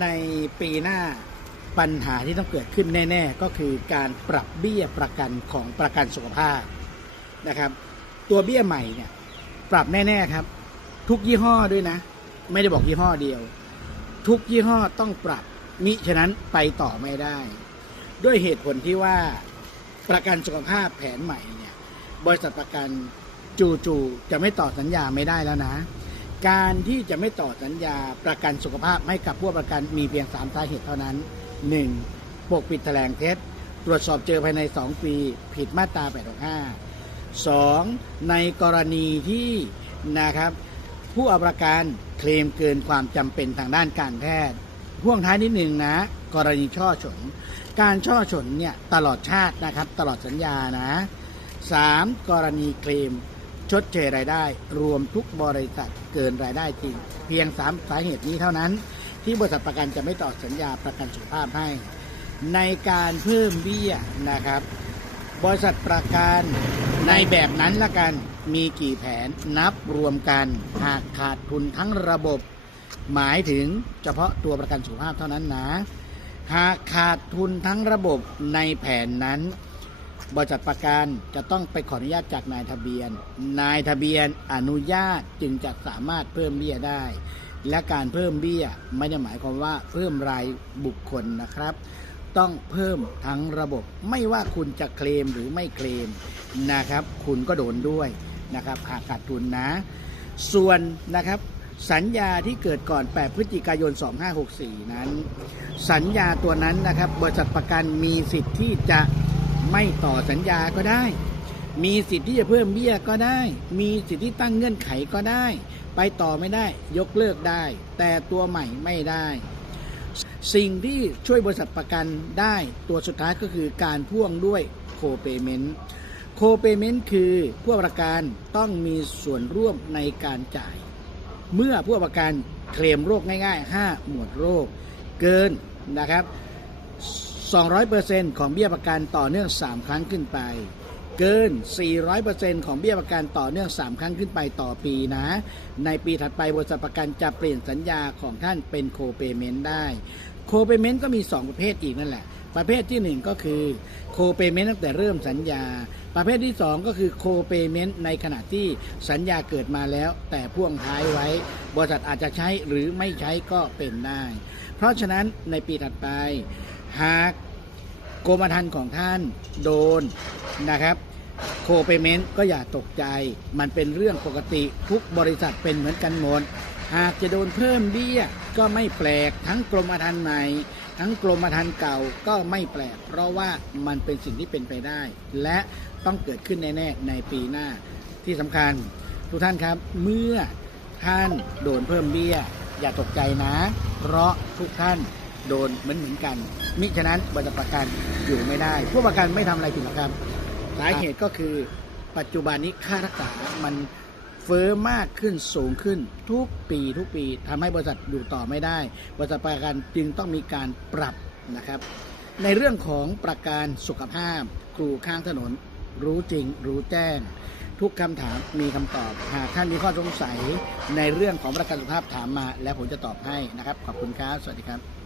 ในปีหน้าปัญหาที่ต้องเกิดขึ้นแน่ ๆ ก็คือการปรับเบี้ยประกันของประกันสุขภาพนะครับ ตัวเบี้ยใหม่เนี่ยปรับแน่ ๆครับ ทุกยี่ห้อด้วยนะ ไม่ได้บอกยี่ห้อเดียว ทุกยี่ห้อต้องปรับมิฉะนั้นไปต่อไม่ได้ ด้วยเหตุผลที่ว่าประกันสุขภาพแผนใหม่เนี่ยบริษัทประกันจู่ๆจะไม่ต่อสัญญาไม่ได้แล้วนะ การที่จะไม่ต่อสัญญาประกันสุขภาพให้กับผู้ประกันมีเพียงสามสาเหตุเท่านั้น 1. ปกปิดแถลงเท็จ ตรวจสอบเจอภายใน 2 ปี ผิดมาตรา865 2. ในกรณีที่นะครับผู้เอาประกันเคลมเกินความจำเป็นทางด้านการแพทย์พ่วงท้ายนิดหนึ่งนะ กรณีช่อฉน การช่อฉนเนี่ยตลอดชาตินะครับตลอดสัญญานะ 3. กรณีเคลม ชดเชยรายได้ รวมทุกบริษัทเกินรายได้จริง เพียง 3 สาเหตุนี้เท่านั้น ที่บริษัทประกันจะไม่ต่อสัญญาประกันสุขภาพให้ ในการเพิ่มเบี้ยนะครับ บริษัทประกันในแบบนั้นละกันมีกี่แผนนับรวมกันหากขาดทุนทั้งระบบ หมายถึงเฉพาะตัวประกันสุขภาพเท่านั้นนะ หากขาดทุนทั้งระบบในแผนนั้น บริษัทประกันจะต้องไปขออนุญาตจากนายทะเบียน นายทะเบียนอนุญาตจึงจะสามารถเพิ่มเบี้ยได้ และการเพิ่มเบี้ยไม่ได้หมายความว่าเพิ่มรายบุคคลนะครับ ต้องเพิ่มทั้งระบบ ไม่ว่าคุณจะเคลมหรือไม่เคลมนะครับ คุณก็โดนด้วยนะครับหากขาดทุนนะ ส่วนนะครับสัญญาที่เกิดก่อน 8 พฤศจิกายน 2564 นั้น สัญญาตัวนั้นนะครับ บริษัทประกันมีสิทธิ์ที่จะ ไม่ต่อสัญญาก็ได้ มีสิทธิ์ที่จะเพิ่มเบี้ยก็ได้ มีสิทธิ์ที่ตั้งเงื่อนไขก็ได้ ไปต่อไม่ได้ ยกเลิกได้ แต่ตัวใหม่ไม่ได้ สิ่งที่ช่วยบริษัทประกันได้ตัวสุดท้ายก็คือการพ่วงด้วยโคเปเมนต์โคเปเมนต์คือผู้ประกันต้องมีส่วนร่วมในการจ่าย เมื่อผู้ประกันเคลมโรคง่ายๆ 5 หมวดโรค เกินนะครับ 200%ของเบี้ยประกันต่อเนื่อง 3 ครั้งขึ้นไป เกิน 400%ของเบี้ยประกันต่อเนื่อง 3 ครั้งขึ้นไปต่อปีนะ ในปีถัดไปบริษัทประกันจะเปลี่ยนสัญญาของท่านเป็นโคเปเมนต์ได้ โคเปเมนต์ก็มี 2 ประเภทอีกนั่นแหละ ประเภทที่ 1 ก็คือโคเปเมนต์ตั้งแต่เริ่มสัญญา ประเภทที่ 2 ก็คือโคเปเมนต์ในขณะที่สัญญาเกิดมาแล้ว แต่พ่วงท้ายไว้ บริษัทอาจจะใช้หรือไม่ใช้ก็เป็นได้ เพราะฉะนั้นในปีถัดไป หากกรมธรรม์ของท่านโดนนะครับโคเปเมนต์ก็อย่าตกใจ มันเป็นเรื่องปกติทุกบริษัทเป็นเหมือนกันหมด หากจะโดนเพิ่มเบี้ยก็ไม่แปลกทั้งกรมธรรม์ใหม่ทั้งกรมธรรม์เก่าก็ไม่แปลก เพราะว่ามันเป็นสิ่งที่เป็นไปได้ และต้องเกิดขึ้นแน่ๆในปีหน้า ที่สำคัญทุกท่านครับ เมื่อท่านโดนเพิ่มเบี้ย อย่าตกใจนะ เพราะทุกท่านโดนเหมือนเหมือนกัน มิฉะนั้นบริษัทประกันอยู่ไม่ได้ ผู้ประกันไม่ทำอะไรผิดหรอกครับสาเหตุก็คือปัจจุบันนี้ค่ารักษา มันเฟ้อมากขึ้นสูงขึ้นทุกปี ทุกปีทำให้บริษัทอยู่ต่อไม่ได้ บริษัทประกันจึงต้องมีการปรับนะครับ ในเรื่องของประกันสุขภาพ ครูข้างถนน รู้จริง รู้แจ้ง ทุกคำถามมีคำตอบ หากท่านมีข้อสงสัยในเรื่องของประกันสุขภาพถามมา แล้วผมจะตอบให้นะครับ ขอบคุณครับ สวัสดีครับ